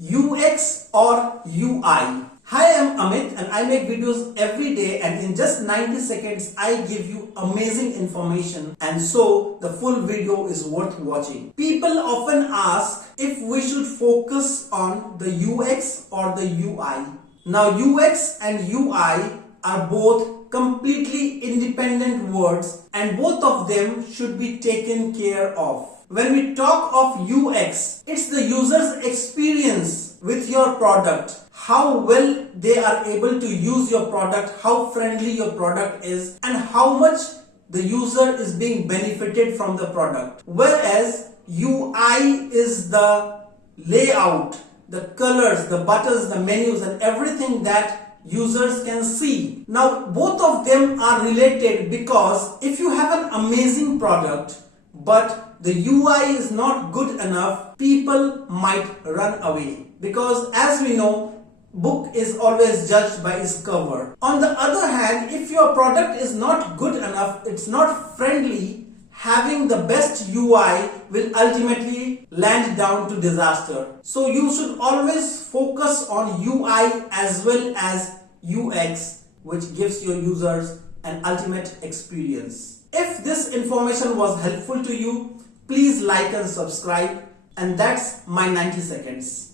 UX or UI? Hi, I'm Amit and I make videos every day, and in just 90 seconds I give you amazing information, and so the full video is worth watching. People often ask if we should focus on the UX or the UI. Now UX and UI are both completely independent words and both of them should be taken care of. When we talk of UX, it's the user's experience with your product, how well they are able to use your product, how friendly your product is, and how much the user is being benefited from the product. Whereas UI is the layout, the colors, the buttons, the menus, and everything that users can see. Now both of them are related, because if you have an amazing product but the UI is not good enough, people might run away, because as we know, book is always judged by its cover. On the other hand, if your product is not good enough, it's not friendly, having the best UI will ultimately land down to disaster. So you should always focus on UI as well as UX, which gives your users an ultimate experience. If this information was helpful to you, please like and subscribe, and that's my 90 seconds.